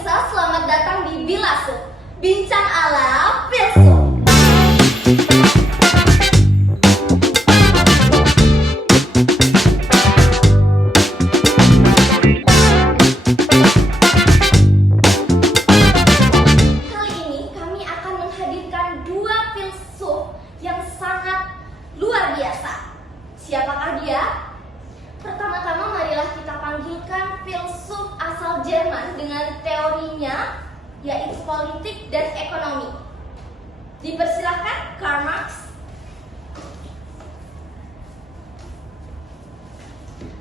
pemirsa, selamat datang di Bilasu, bincang ala filsuf. Kali ini kami akan menghadirkan dua filsuf yang sangat luar biasa. Siapakah dia? Pertama-tama marilah kita panggilkan filsuf asal Jerman dengan teorinya yaitu politik dan ekonomi. Dipersilahkan Karl Marx.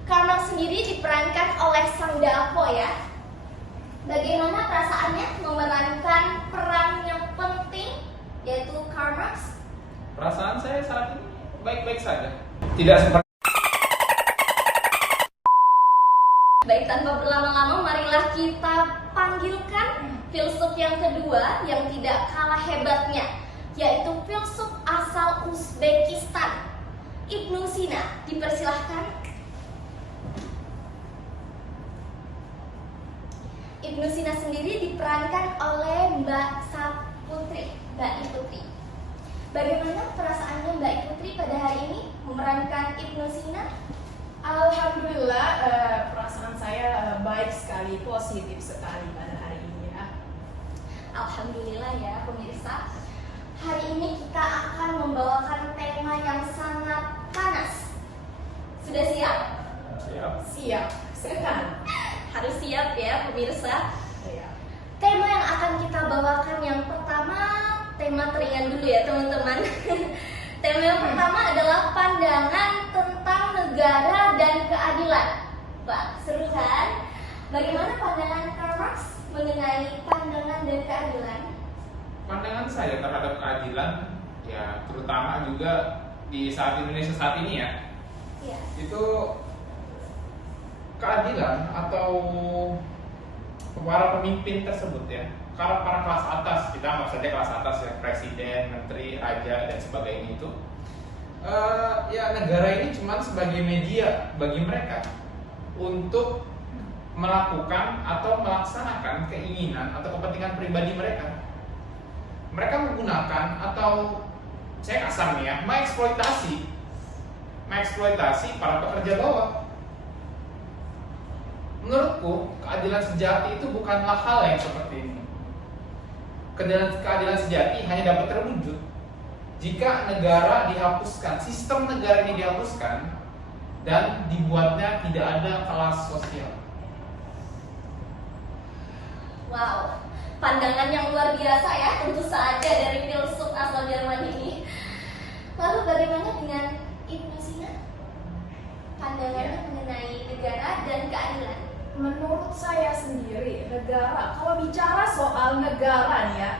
Karl Marx sendiri diperankan oleh Sang Davo ya. Bagaimana perasaannya memerankan peran yang penting yaitu Karl Marx? Perasaan saya saat ini baik-baik saja. Tidak seperti Baik, tanpa berlama-lama marilah kita panggilkan filsuf yang kedua yang tidak kalah hebatnya, yaitu filsuf asal Uzbekistan, Ibnu Sina. Dipersilahkan. Ibnu Sina sendiri diperankan oleh Mbak Saputri, Mbak Iputri. Bagaimana perasaannya Mbak Iputri pada hari ini memerankan Ibnu Sina? Alhamdulillah, perasaan saya baik sekali, positif sekali pada hari ini ya. Alhamdulillah ya pemirsa. Hari ini kita akan membawakan tema yang sangat panas. Sudah siap? siap. Siap, sekarang. Harus siap ya pemirsa. Ya. Tema yang akan kita bawakan yang pertama, tema teringan dulu ya teman-teman. Tema yang pertama adalah pandangan tentang negara dan keadilan. Wah, seru kan? Bagaimana pandangan Karl Marx mengenai pandangan dan keadilan? Pandangan saya terhadap keadilan, ya terutama juga di saat Indonesia saat ini ya, Ya. itu keadilan atau para pemimpin tersebut ya, kalau para kelas atas, kita anggap saja kelas atas ya, presiden, menteri, raja dan sebagainya itu, ya negara ini cuma sebagai media bagi mereka untuk melakukan atau melaksanakan keinginan atau kepentingan pribadi mereka. Mereka menggunakan atau saya kasar nih ya, mengeksploitasi para pekerja bawah. Menurutku keadilan sejati itu bukanlah hal yang seperti ini. Keadilan sejati hanya dapat terwujud jika negara dihapuskan, sistem negara ini dihapuskan dan dibuatnya tidak ada kelas sosial. Wow, pandangan yang luar biasa ya, tentu saja dari filsuf asal Jerman ini. Lalu bagaimana dengan Ibnu Sina? Pandangannya mengenai negara dan keadilan. Menurut saya sendiri, negara, kalau bicara soal negara nih ya,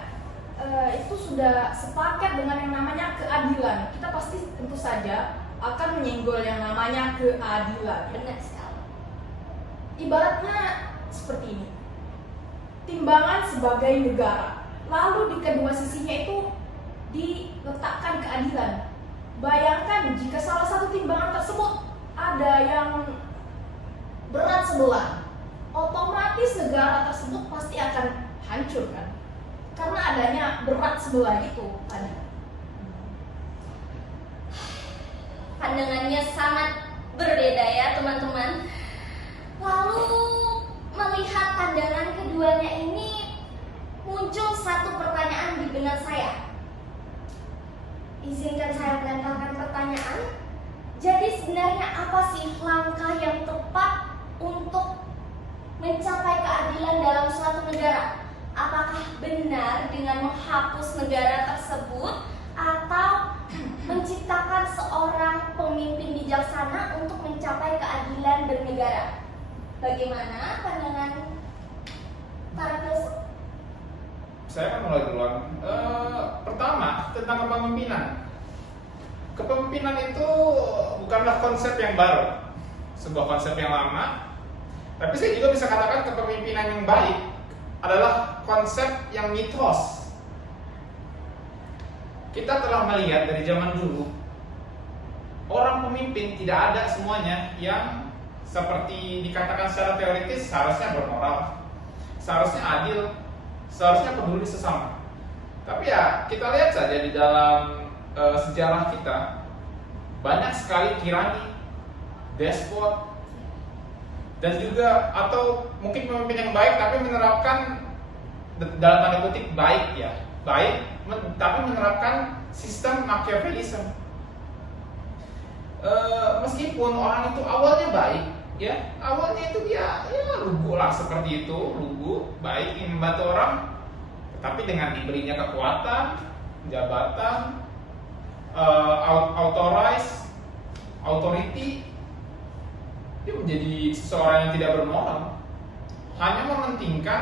itu sudah sepakat dengan yang namanya keadilan. Kita pasti tentu saja akan menyenggol yang namanya keadilan. Benar sekali. Ibaratnya seperti ini, timbangan sebagai negara, lalu di kedua sisinya itu diletakkan keadilan. Bayangkan jika salah satu timbangan tersebut ada yang berat sebelah, otomatis negara tersebut pasti akan hancur kan, karena adanya berat sebelah itu ada. Pandangannya sangat berbeda ya teman-teman. Lalu melihat pandangan keduanya ini, muncul satu pertanyaan di benak saya. Izinkan saya melemparkan pertanyaan. Jadi sebenarnya apa sih langkah yang tepat untuk mencapai keadilan dalam suatu negara? Apakah benar dengan menghapus negara tersebut atau menciptakan seorang pemimpin bijaksana untuk mencapai keadilan bernegara? Bagaimana pandangan para filsuf? Saya akan mulai duluan. Pertama, tentang kepemimpinan. Kepemimpinan itu bukanlah konsep yang baru, sebuah konsep yang lama. Tapi saya juga bisa katakan kepemimpinan yang baik adalah konsep yang mitos. Kita telah melihat dari zaman dulu, orang pemimpin tidak ada semuanya yang seperti dikatakan secara teoritis seharusnya bermoral, seharusnya adil, seharusnya peduli sesama. Tapi ya kita lihat saja di dalam sejarah kita, banyak sekali tirani, despot, dan juga atau mungkin pemimpin yang baik tapi menerapkan dalam tanda kutip baik ya, tapi menerapkan sistem Machiavellism. Meskipun orang itu awalnya baik, ya awalnya itu dia ya lugu lah seperti itu, lugu, baik, ingin membantu orang, tetapi dengan diberinya kekuatan, jabatan, authority, dia menjadi seseorang yang tidak bermoral, hanya mementingkan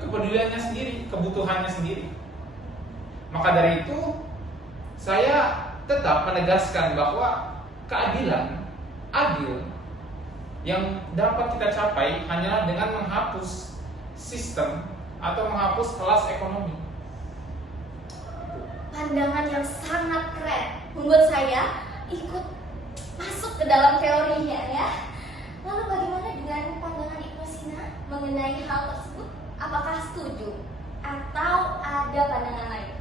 kepeduliannya sendiri, kebutuhannya sendiri. Maka dari itu saya tetap menegaskan bahwa keadilan, adil yang dapat kita capai hanyalah dengan menghapus sistem atau menghapus kelas ekonomi. Pandangan yang sangat keren, membuat saya ikut masuk ke dalam teorinya ya. Lalu bagaimana dengan pandangan Ibnu Sina mengenai hal tersebut? Apakah setuju atau ada pandangan lain?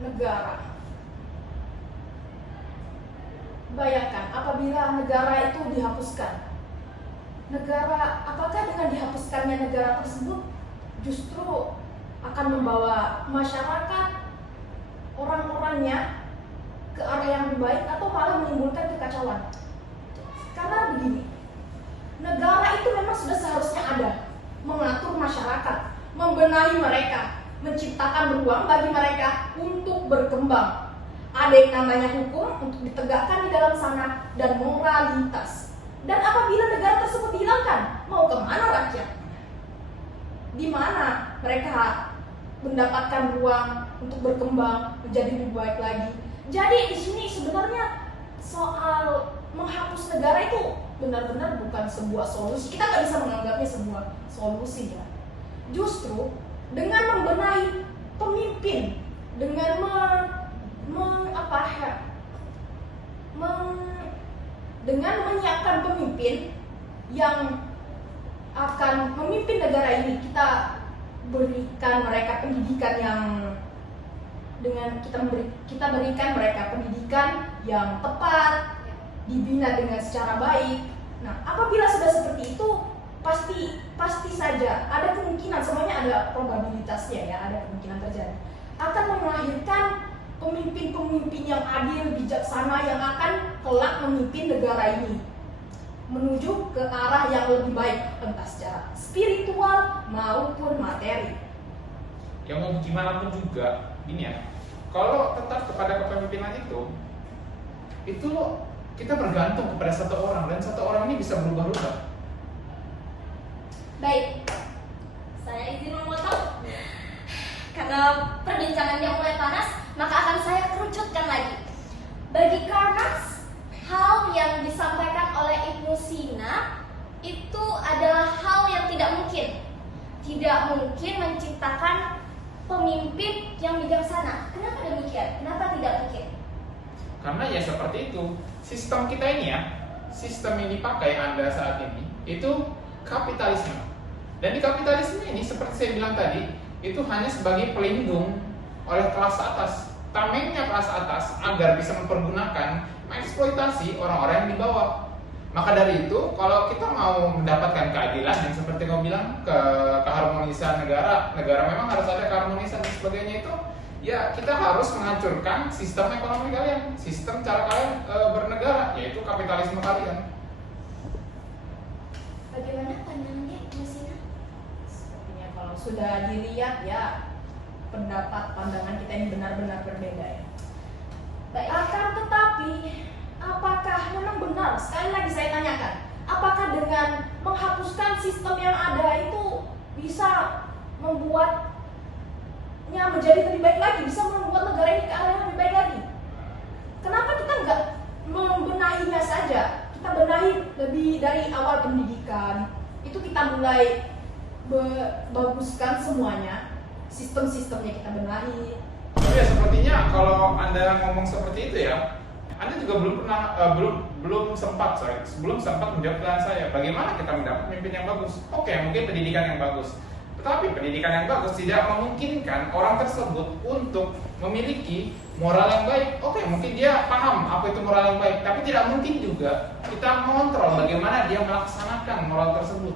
Negara. Bayangkan apabila negara itu dihapuskan. Negara, apakah dengan dihapuskannya negara tersebut justru akan membawa masyarakat, orang-orangnya ke arah yang lebih baik atau malah menimbulkan kekacauan? Karena begini, negara itu memang sudah seharusnya ada, mengatur masyarakat, membenahi mereka, menciptakan ruang bagi mereka untuk berkembang. Ada yang namanya hukum untuk ditegakkan di dalam sana dan moralitas. Dan apabila negara tersebut dihilangkan, mau kemana rakyat? Di mana mereka mendapatkan ruang untuk berkembang menjadi lebih baik lagi? Jadi di sini sebenarnya soal menghapus negara itu benar-benar bukan sebuah solusi. Kita nggak bisa menganggapnya sebuah solusi ya. Justru dengan membenahi pemimpin, dengan dengan menyiapkan pemimpin yang akan memimpin negara ini, kita berikan mereka pendidikan yang kita berikan mereka pendidikan yang tepat, dibina dengan secara baik. Nah, apabila sudah seperti itu, pasti saja ada kemungkinan, semuanya ada probabilitasnya ya, ada kemungkinan terjadi, akan melahirkan pemimpin-pemimpin yang adil, bijaksana, yang akan kelak memimpin negara ini menuju ke arah yang lebih baik, entah secara spiritual maupun materi. Yang mau gimana pun juga, ini ya, kalau tetap kepada kepemimpinan itu kita bergantung kepada satu orang, dan satu orang ini bisa berubah-ubah. Baik, saya izin memotong. Karena perbincangannya mulai panas, maka akan saya kerucutkan lagi. Bagi Karl Marx, hal yang disampaikan oleh Ibnu Sina itu adalah hal yang tidak mungkin. Tidak mungkin menciptakan pemimpin yang bijaksana. Kenapa demikian? Kenapa tidak mungkin? Karena ya seperti itu, sistem kita ini ya, sistem yang dipakai Anda saat ini itu kapitalisme. Dan di kapitalisme ini seperti saya bilang tadi, itu hanya sebagai pelindung oleh kelas atas, tamengnya kelas atas agar bisa mempergunakan, mengeksploitasi orang-orang yang di bawah. Maka dari itu, kalau kita mau mendapatkan keadilan yang seperti kau bilang, keharmonisan negara memang harus ada keharmonisan dan sebagainya itu, ya kita harus menghancurkan sistem ekonomi kalian, sistem cara kalian bernegara, yaitu kapitalisme kalian. Bagaimana pandangannya Ibnu Sina? Sepertinya kalau sudah dilihat ya, pendapat pandangan kita ini benar-benar berbeda ya. Baik. Akan tetapi, apakah memang benar? Sekali lagi saya tanyakan, apakah dengan menghapuskan sistem yang ada itu bisa membuatnya menjadi lebih baik lagi, bisa membuat negara ini ke arah yang lebih baik lagi? Kenapa kita nggak membenahinya saja? Kita benahi lebih dari awal pendidikan, itu kita mulai baguskan semuanya, sistem-sistemnya kita benahi. Ya sepertinya kalau Anda ngomong seperti itu ya, Anda juga belum sempat menjawab pertanyaan saya. Bagaimana kita mendapat pemimpin yang bagus? Oke, mungkin pendidikan yang bagus. Tetapi pendidikan yang bagus tidak memungkinkan orang tersebut untuk memiliki moral yang baik. Oke, mungkin dia paham apa itu moral yang baik, tapi tidak mungkin juga kita mengontrol bagaimana dia melaksanakan moral tersebut.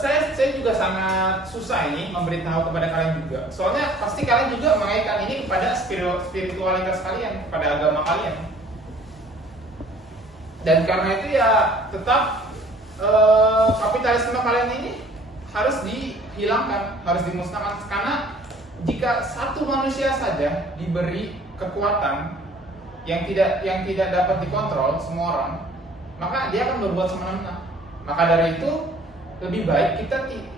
Saya juga sangat susah ini memberitahu kepada kalian juga. Soalnya pasti kalian juga mengaitkan ini kepada spiritualitas kalian, kepada agama kalian. Dan karena itu ya tetap kapitalisme kalian ini harus dihilangkan, harus dimusnahkan. Karena jika satu manusia saja diberi kekuatan yang tidak dapat dikontrol semua orang, maka dia akan berbuat semena-mena. Maka dari itu lebih baik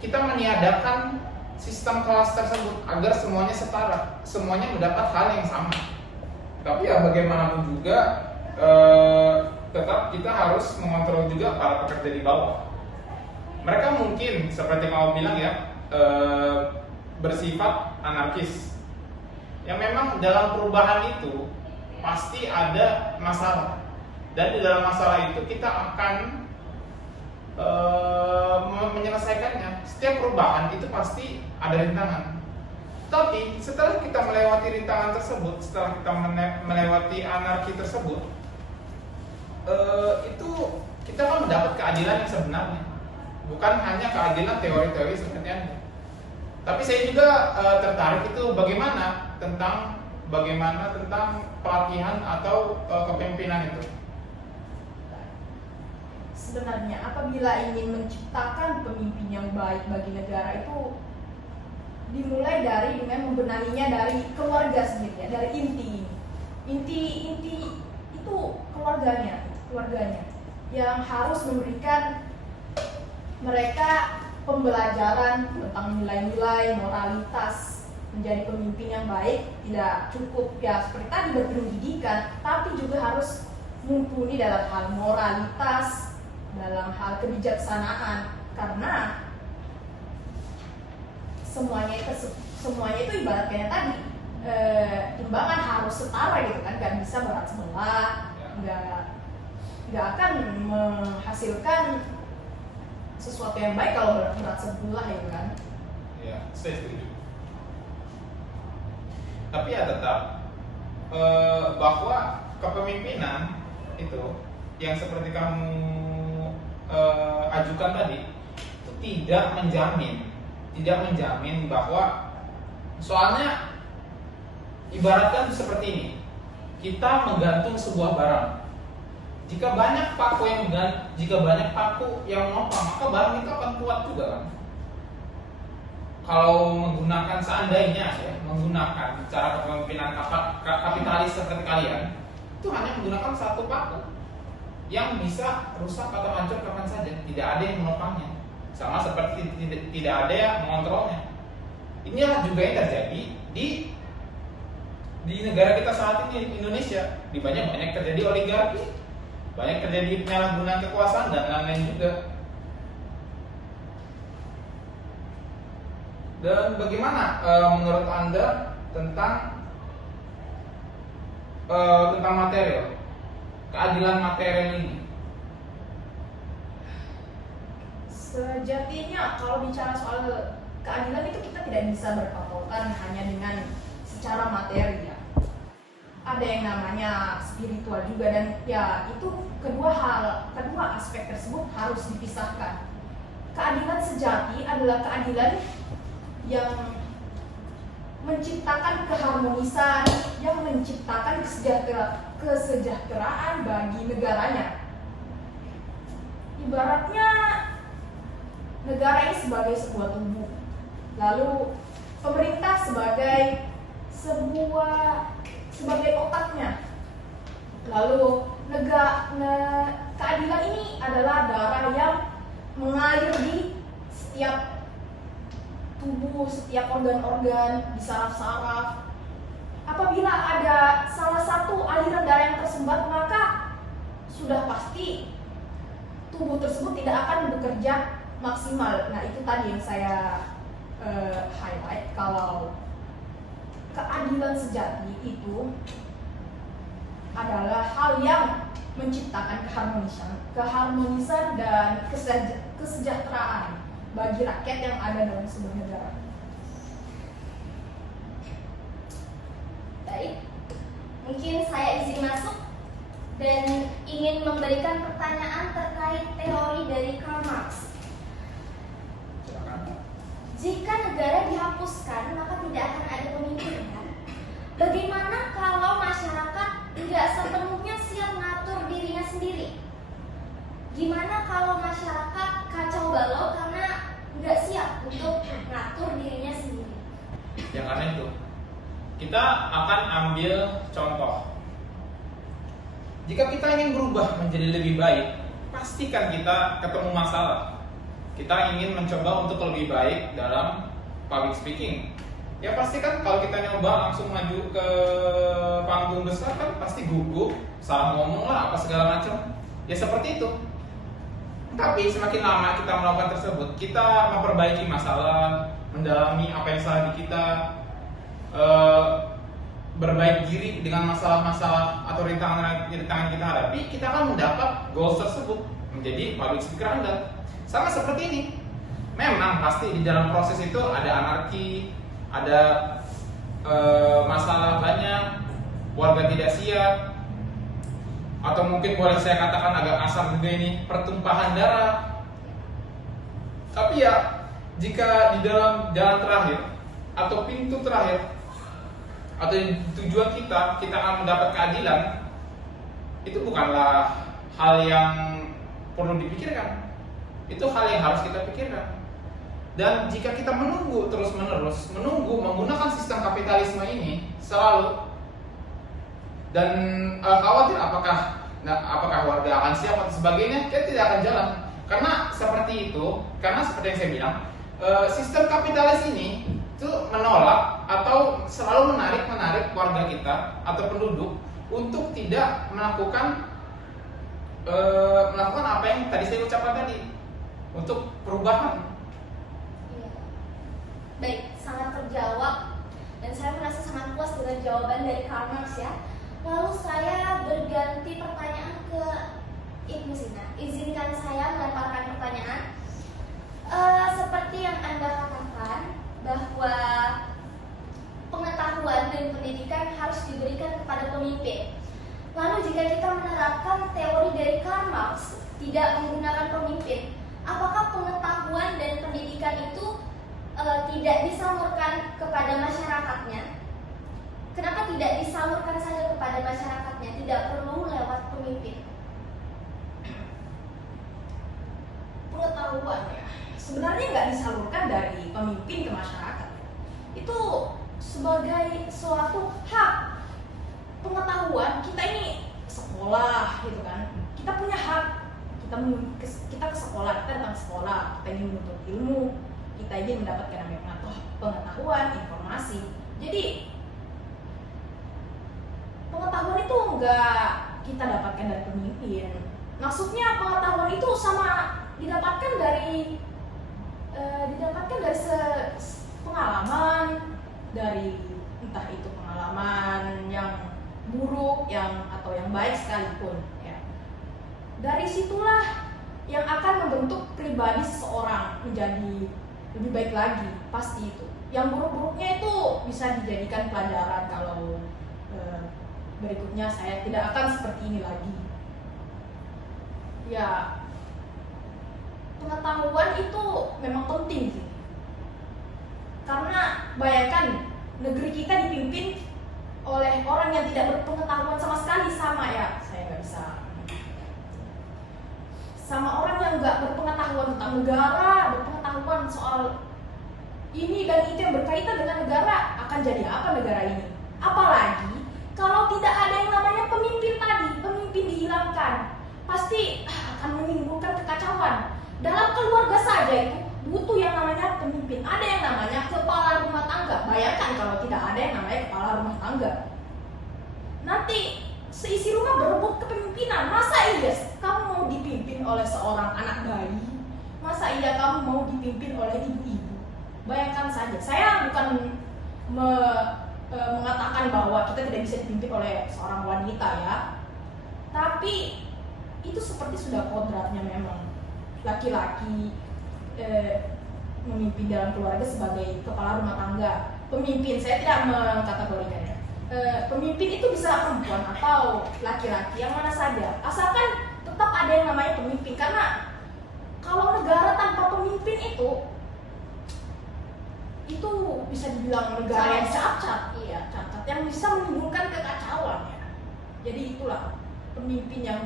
kita meniadakan sistem kelas tersebut agar semuanya setara, semuanya mendapat hal yang sama. Tapi ya bagaimanapun juga tetap kita harus mengontrol juga para pekerja di bawah. Mereka mungkin seperti kamu bilang ya, bersifat anarkis. Yang memang dalam perubahan itu pasti ada masalah. Dan di dalam masalah itu kita akan menyelesaikannya. Setiap perubahan itu pasti ada rintangan. Tapi setelah kita melewati rintangan tersebut, setelah kita melewati anarki tersebut, itu kita akan mendapat keadilan yang sebenarnya. Bukan hanya keadilan teori-teori seperti Anda. Tapi saya juga tertarik itu bagaimana tentang pelatihan atau kepemimpinan itu. Sebenarnya apabila ingin menciptakan pemimpin yang baik bagi negara itu dimulai dengan membenahinya dari keluarga sendiri, dari inti itu keluarganya yang harus memberikan mereka pembelajaran tentang nilai-nilai moralitas. Menjadi pemimpin yang baik tidak cukup ya seperti tadi berpendidikan, tapi juga harus mumpuni dalam hal moralitas, dalam hal kebijaksanaan, karena semuanya itu ibarat kayak tadi, timbangan harus setara gitu kan, nggak bisa berat sebelah, nggak akan menghasilkan sesuatu yang baik kalau berat sebelah ya kan. Ya, saya setuju. Tapi ya tetap bahwa kepemimpinan itu yang seperti kamu ajukan tadi itu tidak menjamin bahwa, soalnya ibaratkan seperti ini, kita menggantung sebuah barang. Jika banyak paku yang menopang, maka barang itu akan kuat juga kan. Kalau seandainya menggunakan cara kepemimpinan kapitalis seperti kalian, itu hanya menggunakan satu paku yang bisa rusak atau hancur kapan saja, tidak ada yang menopangnya, sama seperti tidak ada yang mengontrolnya. Inilah juga yang terjadi di negara kita saat ini, Indonesia. Di banyak terjadi oligarki, banyak terjadi penyalahgunaan kekuasaan dan lain-lain juga. Dan bagaimana menurut Anda tentang material, keadilan material ini? Sejatinya kalau bicara soal keadilan itu kita tidak bisa berpatokan hanya dengan secara materi ya. Ada yang namanya spiritual juga, dan ya itu kedua aspek tersebut harus dipisahkan. Keadilan sejati adalah keadilan yang menciptakan keharmonisan, yang menciptakan kesejahteraan bagi negaranya. Ibaratnya negara ini sebagai sebuah tubuh, lalu pemerintah sebagai otaknya, lalu keadilan ini adalah darah yang mengalir di setiap tubuh, setiap organ-organ, di saraf-saraf. Apabila ada salah satu aliran darah yang tersumbat, maka sudah pasti tubuh tersebut tidak akan bekerja maksimal. Nah, itu tadi yang saya highlight, kalau keadilan sejati itu adalah hal yang menciptakan keharmonisan dan kesejahteraan bagi rakyat yang ada dalam sebuah negara. Baik, mungkin saya izin masuk dan ingin memberikan pertanyaan terkait teori dari Karl Marx. Silakan. Jika negara dihapuskan, maka tidak akan ada pemimpin, kan? Bagaimana kalau masyarakat tidak sepenuhnya siap mengatur dirinya sendiri? Gimana kalau masyarakat kacau balau karena nggak siap untuk mengatur dirinya sendiri? Ya karena itu, kita akan ambil contoh. Jika kita ingin berubah menjadi lebih baik, pastikan kita ketemu masalah. Kita ingin mencoba untuk lebih baik dalam public speaking. Ya pasti kan kalau kita nyoba langsung maju ke panggung besar kan pasti gugup, salah ngomong lah, apa segala macam. Ya seperti itu. Tapi semakin lama kita melakukan tersebut, kita memperbaiki masalah, mendalami apa yang salah di kita, berbaik diri dengan masalah-masalah atau rintangan kita hadapi, kita akan mendapat goals tersebut menjadi public speaker andal. Sama seperti ini. Memang pasti di dalam proses itu ada anarki, ada masalah banyak, warga tidak siap, atau mungkin boleh saya katakan agak kasar juga ini, pertumpahan darah. Tapi ya, jika di dalam jalan terakhir atau pintu terakhir atau tujuan kita akan mendapat keadilan, itu bukanlah hal yang perlu dipikirkan. Itu hal yang harus kita pikirkan. Dan jika kita menunggu terus-menerus, menggunakan sistem kapitalisme ini selalu, dan khawatir apakah warga akan siap atau sebagainya, kita tidak akan jalan. Karena seperti yang saya bilang, sistem kapitalis ini itu menolak atau selalu menarik warga kita atau penduduk untuk tidak melakukan apa yang tadi saya ucapkan tadi, untuk perubahan. Iya. Baik, sangat terjawab dan saya merasa sangat puas dengan jawaban dari Karl Marx ya. Lalu saya berganti pertanyaan ke Ibu Sina. Izinkan saya melemparkan pertanyaan. Seperti yang Anda katakan bahwa pengetahuan dan pendidikan harus diberikan kepada pemimpin. Lalu jika kita menerapkan teori dari Karl Marx, tidak menggunakan pemimpin, apakah pengetahuan dan pendidikan itu tidak disalurkan kepada masyarakatnya? Kenapa tidak disalurkan saja kepada masyarakatnya? Tidak perlu lewat pemimpin. Pengetahuan ya, sebenarnya nggak disalurkan dari pemimpin ke masyarakat. Itu sebagai suatu hak. Pengetahuan kita ini sekolah gitu kan, kita punya hak. Kita ke sekolah, kita datang ke sekolah, kita ingin menuntut ilmu, kita ingin mendapatkan pengetahuan, informasi. Jadi pengetahuan itu nggak kita dapatkan dari pemimpin. Maksudnya pengetahuan itu sama didapatkan dari pengalaman, dari entah itu pengalaman yang buruk, atau yang baik sekalipun. Dari situlah yang akan membentuk pribadi seseorang menjadi lebih baik lagi, pasti itu. Yang buruk-buruknya itu bisa dijadikan pelajaran kalau berikutnya saya tidak akan seperti ini lagi. Ya, pengetahuan itu memang penting sih. Karena bayangkan negeri kita dipimpin oleh orang yang tidak berpengetahuan sama sekali, sama orang yang nggak berpengetahuan tentang negara, berpengetahuan soal ini dan itu yang berkaitan dengan negara, akan jadi apa negara ini? Apalagi kalau tidak ada yang namanya pemimpin tadi, pemimpin dihilangkan, pasti akan menimbulkan kekacauan. Dalam keluarga saja itu butuh yang namanya pemimpin, ada yang namanya kepala rumah tangga. Bayangkan kalau tidak ada yang namanya kepala rumah tangga, nanti seisi rumah berebut kepemimpinan. Masa iya kamu mau dipimpin oleh seorang anak bayi? Masa iya kamu mau dipimpin oleh ibu-ibu? Bayangkan saja. Saya bukan mengatakan bahwa kita tidak bisa dipimpin oleh seorang wanita ya, Tapi itu seperti sudah kodratnya memang laki-laki memimpin dalam keluarga sebagai kepala rumah tangga. Pemimpin, saya tidak mengkategorikannya. Pemimpin itu bisa perempuan atau laki-laki, yang mana saja, asalkan tetap ada yang namanya pemimpin. Karena kalau negara tanpa pemimpin itu bisa dibilang negara yang cacat, iya cacat, yang bisa menimbulkan kekacauan ya. Jadi itulah pemimpin yang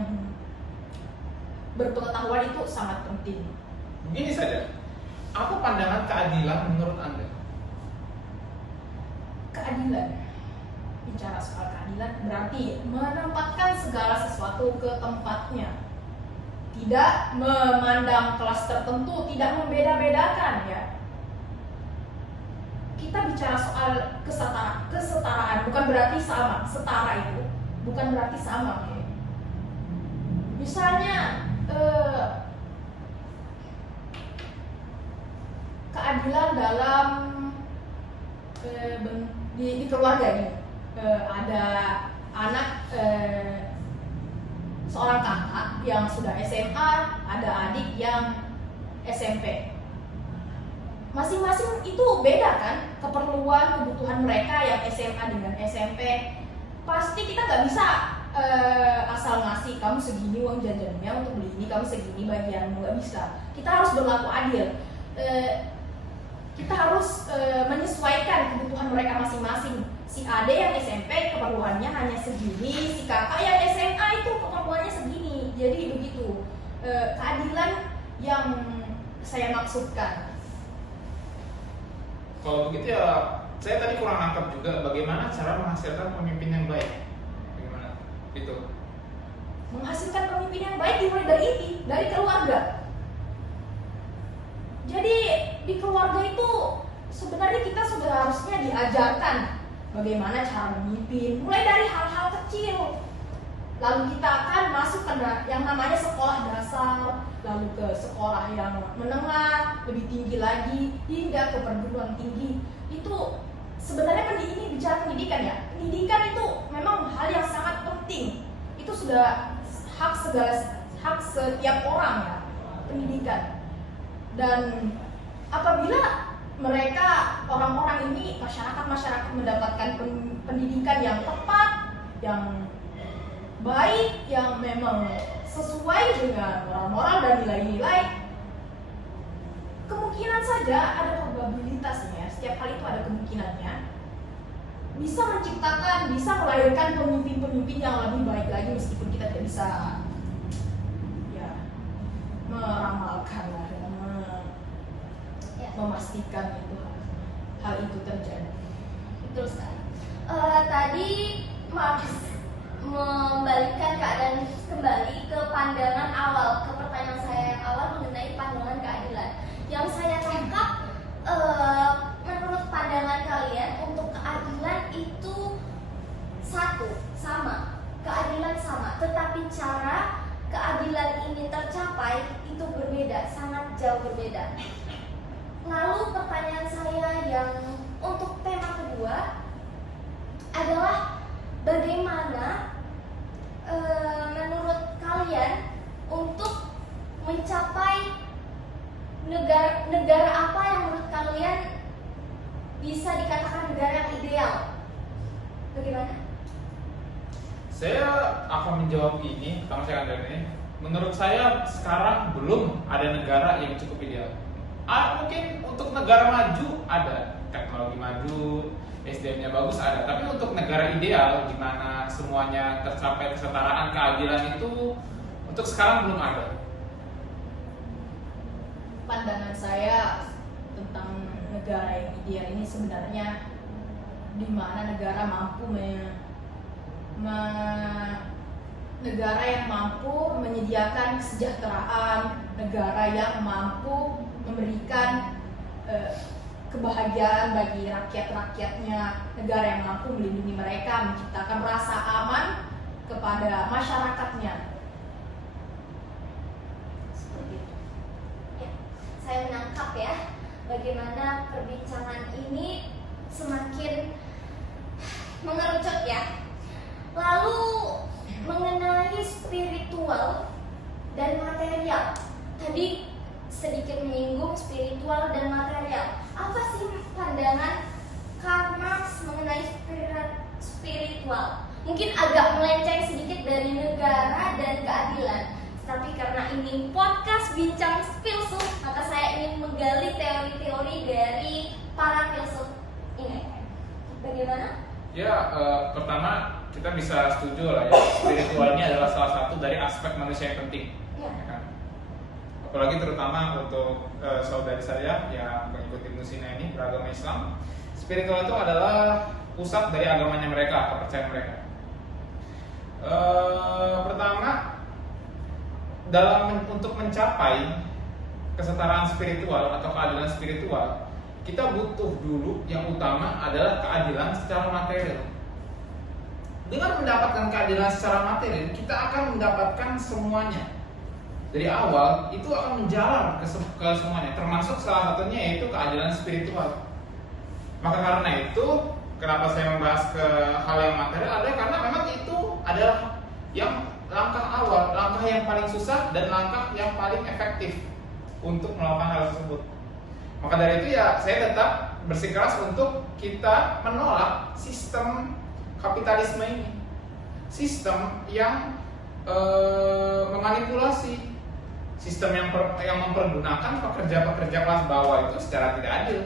berpengetahuan itu sangat penting. Begini saja, apa pandangan keadilan menurut Anda? Keadilan, bicara soal keadilan berarti menempatkan segala sesuatu ke tempatnya, tidak memandang kelas tertentu, tidak membeda-bedakan ya. Kita bicara soal kesetaraan, bukan berarti sama. Setara itu bukan berarti sama ya. Misalnya keadilan dalam di keluarga ini, ada anak seorang kakak yang sudah SMA, ada adik yang SMP. Masing-masing itu beda kan keperluan, kebutuhan mereka. Yang SMA dengan SMP pasti kita nggak bisa asal ngasih kamu segini uang jajannya untuk beli ini, kamu segini bagianmu, nggak bisa. Kita harus berlaku adil. Kita harus menyesuaikan kebutuhan mereka masing-masing. Si ade yang SMP keperluannya hanya segini, si kakak yang SMA itu keperluannya segini. Jadi begitu keadilan yang saya maksudkan. Kalau begitu ya, saya tadi kurang nangkap juga bagaimana cara menghasilkan pemimpin yang baik. Bagaimana? Itu. Menghasilkan pemimpin yang baik dimulai dari ini, dari keluarga. Jadi di keluarga itu sebenarnya kita sudah harusnya diajarkan bagaimana cara memimpin, mulai dari hal-hal kecil. Lalu kita akan masuk ke yang namanya sekolah dasar, lalu ke sekolah yang menengah, lebih tinggi lagi, hingga ke perguruan tinggi. Itu sebenarnya ini bicara pendidikan ya. Pendidikan itu memang hal yang sangat penting. Itu sudah hak setiap orang ya, pendidikan. Dan apabila mereka, orang-orang ini, masyarakat mendapatkan pendidikan yang tepat, yang baik, yang memang sesuai dengan moral-moral dan nilai-nilai, kemungkinan saja ada probabilitasnya, setiap hal itu ada kemungkinannya, bisa menciptakan, bisa melahirkan pemimpin-pemimpin yang lebih baik lagi, meskipun kita tidak bisa ya meramalkan lah, memastikan itu hal itu terjadi. Betul sekali. Tadi Marx membalikan keadaan kembali ke pandangan awal, ke pertanyaan saya yang awal mengenai pandangan keadilan. Yang saya tangkap, menurut pandangan kalian untuk keadilan itu sama, keadilan sama, tetapi cara keadilan ini tercapai itu berbeda, sangat jauh berbeda. Lalu pertanyaan saya yang untuk tema kedua adalah bagaimana menurut kalian untuk mencapai negara apa yang menurut kalian bisa dikatakan negara yang ideal? Bagaimana? Saya akan menjawab ini, pertama saya akan jawab ini. Menurut saya sekarang belum ada negara yang cukup ideal. Mungkin untuk negara maju ada, teknologi maju, SDM-nya bagus ada, tapi untuk negara ideal di mana semuanya tercapai kesetaraan, keadilan itu untuk sekarang belum ada. Pandangan saya tentang negara yang ideal ini sebenarnya di mana negara mampu negara yang mampu menyediakan kesejahteraan, negara yang mampu memberikan kebahagiaan bagi rakyat-rakyatnya, negara yang mampu melindungi mereka, menciptakan rasa aman kepada masyarakatnya. Seperti itu. Ya, saya menangkap ya bagaimana perbincangan ini semakin mengerucut ya. Lalu mengenai spiritual dan material. Tadi sedikit menyinggung spiritual dan material. Apa sih pandangan Karl Marx mengenai spiritual? Mungkin agak melenceng sedikit dari negara dan keadilan, tapi karena ini podcast bincang filsuf, maka saya ingin menggali teori-teori dari para filsuf ini. Bagaimana? Ya, pertama kita bisa setuju lah ya, spiritual ini adalah salah satu dari aspek manusia yang penting. Ya. Ya kan? Apalagi terutama untuk saudari saya yang mengikuti Ibnu Sina ini beragama Islam, spiritual itu adalah pusat dari agamanya mereka, kepercayaan mereka. Pertama, untuk mencapai kesetaraan spiritual atau keadilan spiritual, kita butuh dulu yang utama adalah keadilan secara material. Dengan mendapatkan keadilan secara material, kita akan mendapatkan semuanya. Dari awal itu akan menjalar ke semuanya, termasuk salah satunya yaitu keadilan spiritual. Maka karena itu, kenapa saya membahas ke hal yang material adalah karena memang itu adalah yang langkah awal, langkah yang paling susah dan langkah yang paling efektif untuk melakukan hal tersebut. Maka dari itu ya saya tetap bersikeras untuk kita menolak sistem kapitalisme ini, sistem yang memanipulasi, sistem yang mempergunakan pekerja-pekerja kelas bawah itu secara tidak adil,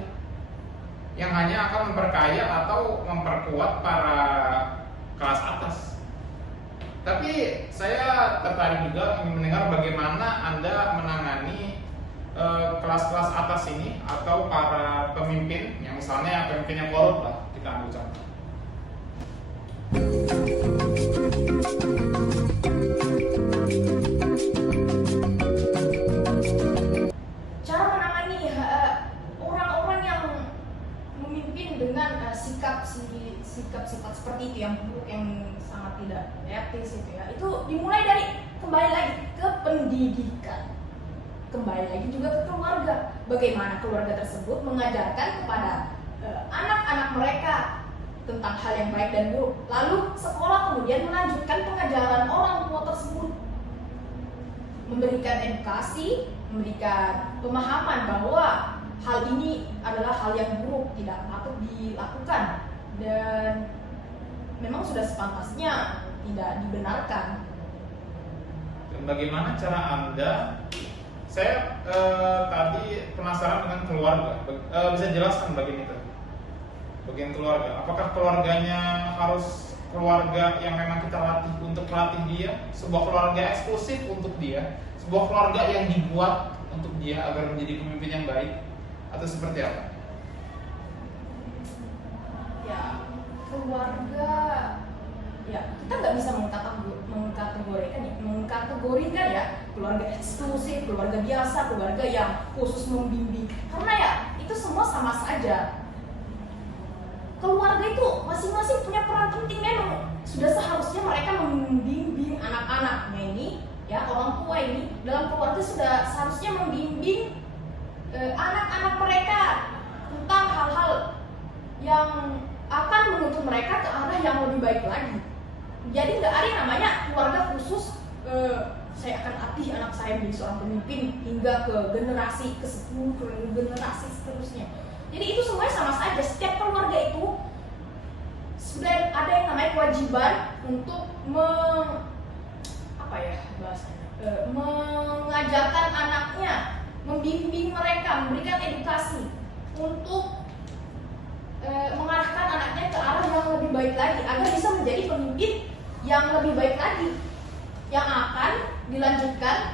yang hanya akan memperkaya atau memperkuat para kelas atas. Tapi saya tertarik juga ingin mendengar bagaimana Anda menangani kelas-kelas atas ini atau para pemimpin yang misalnya pemimpin yang korup lah, kita ambil contoh. Cara menangani orang-orang yang memimpin dengan sikap-sifat seperti itu yang buruk, yang sangat tidak etis itu ya, itu dimulai dari kembali lagi ke pendidikan, kembali lagi juga ke keluarga. Bagaimana keluarga tersebut mengajarkan kepada anak-anak mereka tentang hal yang baik dan buruk, lalu sekolah kemudian melanjutkan pengajaran orang tua tersebut, memberikan edukasi, memberikan pemahaman bahwa hal ini adalah hal yang buruk, tidak patut dilakukan, dan memang sudah sepantasnya tidak dibenarkan. Dan bagaimana cara Anda? Saya tadi penasaran dengan keluarga. Bisa jelaskan bagian itu? Bagian keluarga. Apakah keluarganya harus keluarga yang memang kita latih untuk latih dia, sebuah keluarga eksklusif untuk dia, sebuah keluarga yang dibuat untuk dia agar menjadi pemimpin yang baik, atau seperti apa? Ya, keluarga, ya kita nggak bisa mengkategorikan ya keluarga eksklusif, keluarga biasa, keluarga yang khusus membimbing, karena ya itu semua sama saja. Keluarga itu masing-masing punya peran penting, memang sudah seharusnya mereka membimbing anak-anaknya ini, ya orang tua ini dalam keluarga sudah seharusnya membimbing anak-anak mereka tentang hal-hal yang akan menuntut mereka ke arah yang lebih baik lagi. Jadi nggak ada yang namanya keluarga khusus, saya akan latih anak saya menjadi seorang pemimpin hingga ke generasi ke-10, ke generasi seterusnya. Jadi itu semuanya sama saja. Setiap keluarga itu sudah ada yang namanya kewajiban untuk mengajarkan anaknya, membimbing mereka, memberikan edukasi untuk mengarahkan anaknya ke arah yang lebih baik lagi agar bisa menjadi pemimpin yang lebih baik lagi, yang akan dilanjutkan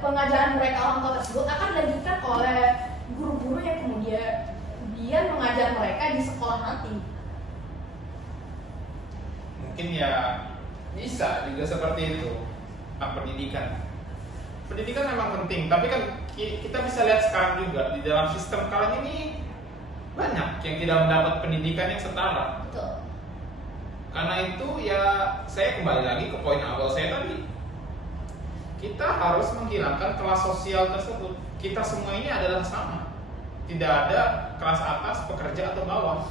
pengajaran mereka orang tua tersebut akan dilanjutkan oleh guru-guru yang kemudian mengajar mereka di sekolah nanti. Mungkin ya bisa juga seperti itu. Pendidikan memang penting, tapi kan kita bisa lihat sekarang juga di dalam sistem kalian ini banyak yang tidak mendapat pendidikan yang setara. Betul. Karena itu ya saya kembali lagi ke poin awal saya tadi. Kita harus menghilangkan kelas sosial tersebut. Kita semua ini adalah sama. Tidak ada kelas atas, pekerja atau bawah.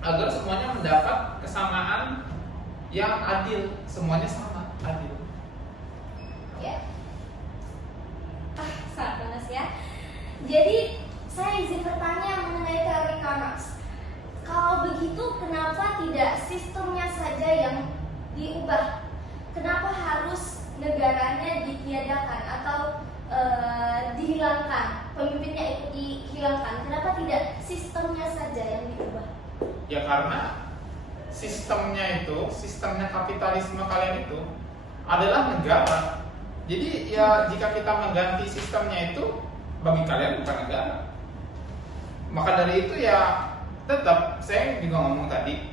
Agar semuanya mendapat kesamaan yang adil, semuanya sama, adil. Ya. Sangat panas ya. Jadi saya izin bertanya mengenai teori Karl Marx. Kalau begitu, kenapa tidak sistemnya saja yang diubah? Kenapa harus negaranya ditiadakan atau dihilangkan, pemimpinnya ikut dihilangkan? Kenapa tidak sistemnya saja yang diubah? Ya karena sistemnya kapitalisme kalian itu adalah negara. Jadi ya jika kita mengganti sistemnya itu, bagi kalian bukan negara. Maka dari itu ya tetap saya juga ngomong tadi,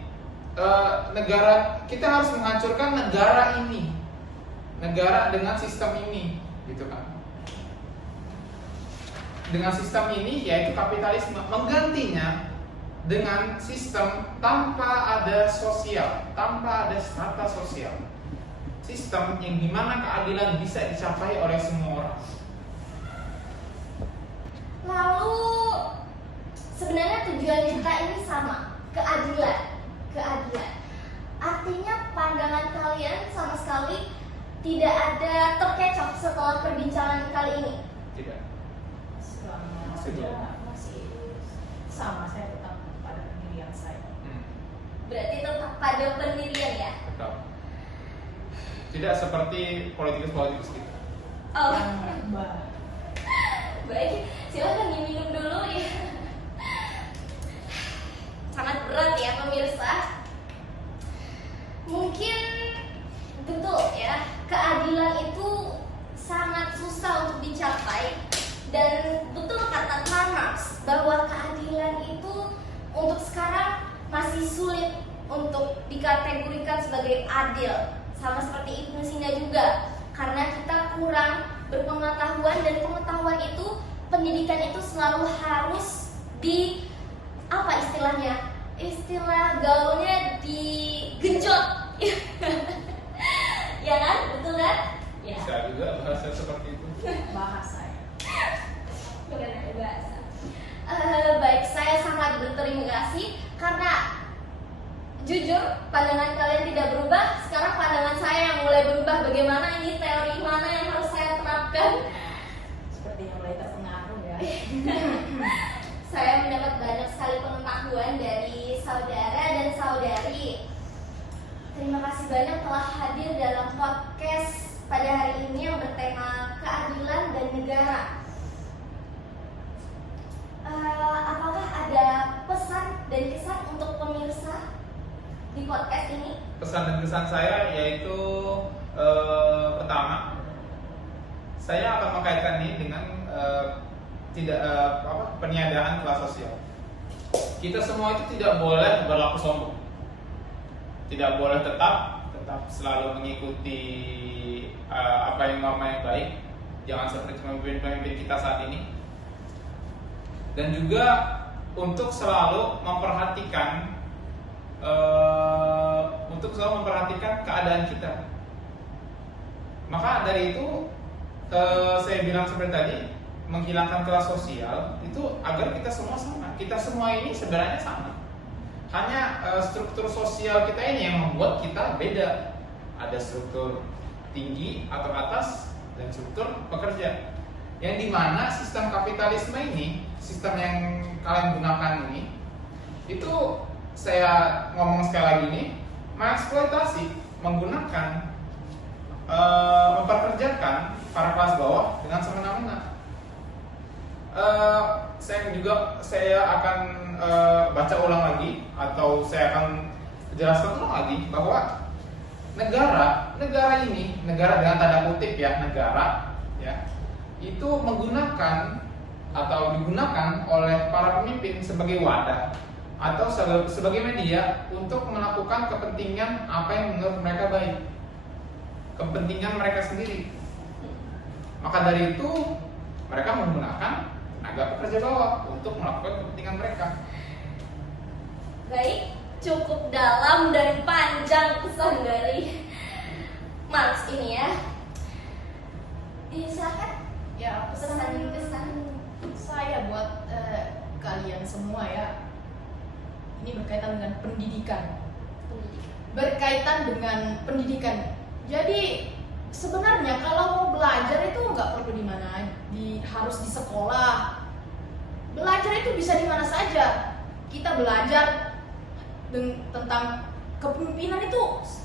negara, kita harus menghancurkan negara ini, negara dengan sistem ini, gitu kan? Dengan sistem ini yaitu kapitalisme, menggantinya dengan sistem tanpa ada sosial, tanpa ada strata sosial, sistem yang dimana keadilan bisa dicapai oleh semua orang. Lalu sebenarnya tujuan kita ini sama, keadilan. Artinya pandangan kalian sama sekali tidak ada terkecoh setelah perbincangan kali ini. Tidak. Selama saja masih sama, saya tetap pada pendirian saya. Berarti tetap pada pendirian ya? Tetap. Tidak seperti politikus kita. Oh, Mbak. baik. Silakan diminum dulu ya. Sangat berat ya pemirsa. Mungkin betul ya, keadilan itu sangat susah untuk dicapai. Dan betul kata Karl Marx bahwa keadilan itu untuk sekarang masih sulit untuk dikategorikan sebagai adil. Sama seperti Ibnu Sina juga, karena kita kurang berpengetahuan, dan pengetahuan itu, pendidikan itu selalu harus di apa istilahnya? Istilah gaulnya digenjot. Ya kan? Betul kan? Ya. Bisa juga bahasa seperti itu. Bahasa ya. Bukan ada bahasa. Baik, saya sangat berterima kasih karena jujur pandangan kalian tidak berubah. Sekarang pandangan saya yang mulai berubah. Bagaimana ini, teori mana yang harus saya terapkan? Sepertinya mulai terpengaruh ya. Saya mendapat banyak sekali pengetahuan dari saudara dan saudari. Terima kasih banyak telah hadir dalam podcast pada hari ini yang bertema keadilan dan negara. Apakah ada pesan dan kesan untuk pemirsa di podcast ini? Pesan dan kesan saya yaitu pertama, saya akan mengkaitkan ini dengan peniadaan kelas sosial. Kita semua itu tidak boleh berlaku sombong, tidak boleh tetap selalu mengikuti apa yang norma yang baik. Jangan seperti pemimpin kita saat ini. Dan juga untuk selalu memperhatikan keadaan kita. Maka dari itu saya bilang seperti tadi, menghilangkan kelas sosial itu agar kita semua sama. Kita semua ini sebenarnya sama. Hanya struktur sosial kita ini yang membuat kita beda. Ada struktur tinggi atau atas dan struktur pekerja. Yang dimana sistem kapitalisme ini, sistem yang kalian gunakan ini, itu saya ngomong sekali lagi ini, mengeksploitasi, menggunakan, memperkerjakan para kelas bawah dengan semena-mena. Saya akan baca ulang lagi, atau saya akan jelaskan ulang lagi bahwa negara ini, negara dengan tanda kutip ya, negara ya, itu menggunakan atau digunakan oleh para pemimpin sebagai wadah atau sebagai media untuk melakukan kepentingan apa yang menurut mereka baik, kepentingan mereka sendiri. Maka dari itu mereka menggunakan tenaga pekerja bawah untuk melakukan kepentingan mereka. Baik, cukup dalam dan panjang pesan dari Marx ini ya. Silakan. Ya, Pesan saya buat kalian semua ya. Ini berkaitan dengan pendidikan. berkaitan dengan pendidikan. Jadi sebenarnya kalau mau belajar itu nggak perlu di mana, harus di sekolah. Belajar itu bisa di mana saja. Kita belajar tentang kepemimpinan itu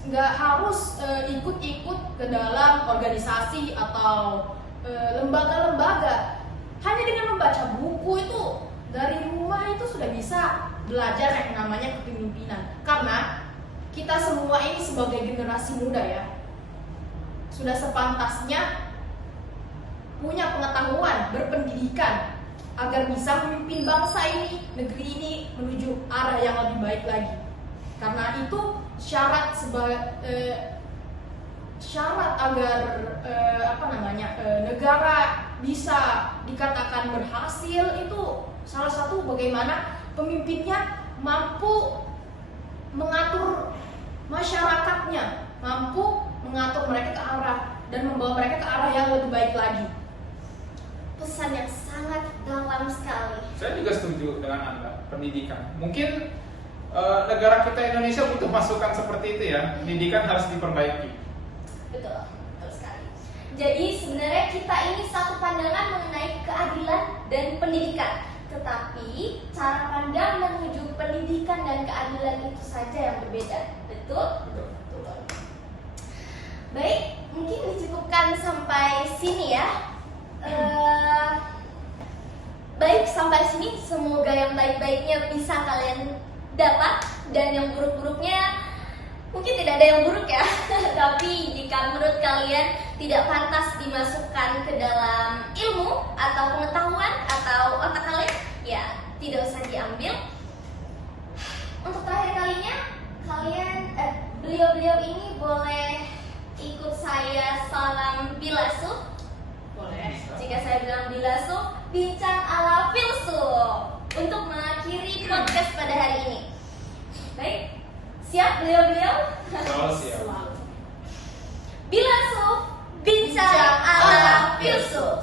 nggak harus ikut-ikut ke dalam organisasi atau lembaga-lembaga. Hanya dengan membaca buku itu dari rumah itu sudah bisa belajar yang namanya kepemimpinan. Karena kita semua ini sebagai generasi muda ya, sudah sepantasnya punya pengetahuan, berpendidikan agar bisa memimpin bangsa ini, negeri ini menuju arah yang lebih baik lagi. Karena itu syarat agar negara bisa dikatakan berhasil itu salah satu bagaimana pemimpinnya mampu mengatur masyarakatnya, mampu mengatur mereka ke arah dan membawa mereka ke arah yang lebih baik lagi. Pesan yang sangat dalam sekali. Saya juga setuju dengan Anda, pendidikan. Mungkin negara kita Indonesia butuh masukan seperti itu ya, pendidikan harus diperbaiki. Betul, betul sekali. Jadi sebenarnya kita ini satu pandangan mengenai keadilan dan pendidikan. Tetapi cara pandang menuju pendidikan dan keadilan itu saja yang berbeda. Betul? Betul. Betul. Baik, mungkin dicukupkan sampai sini ya. Baik, sampai sini semoga yang baik-baiknya bisa kalian dapat dan yang buruk-buruknya mungkin tidak ada yang buruk ya. Tapi jika menurut kalian tidak pantas dimasukkan ke dalam ilmu atau pengetahuan atau otak kalian, ya tidak usah diambil. Untuk terakhir kalinya, beliau-beliau ini boleh ikut saya salam bilasu. Boleh. Jika saya bilang bilasu, bincang ala filsuf untuk mengakhiri podcast pada hari ini. Baik, siap beliau-beliau? Selalu siap. Selalu. Bilasu, bincang ala filsuf.